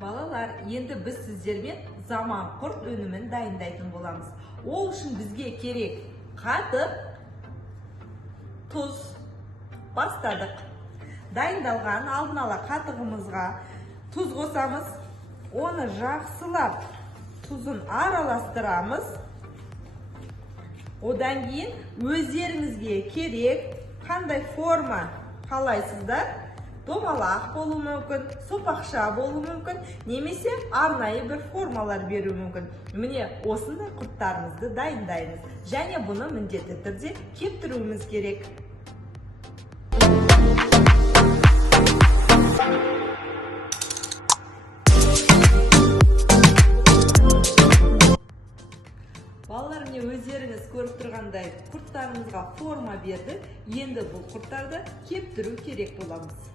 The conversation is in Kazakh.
Балалар, енді біз сіздермен заман құрт өнімін дайындайтын боламыз. Ол үшін бізге керек қатық, тұз. Бастадық. Дайындалған алдын ала қатығымызға тұз қосамыз. Оны жақсылап тұзын араластырамыз. Одан кейін өздеріңізге керек қандай форма қалайсыздар? Домалақ болуы мүмкін, сопақша болуы мүмкін, немесе арнайы бір формалар беру мүмкін. Міне осындай құрттарымызды дайындаймыз. Және бұны міндетті түрде кептіруіміз керек. Балалар, міне өздеріңіз көріп тұрғандай құрттарымызға форма берді. Енді бұл құрттарды кептіру керек боламыз.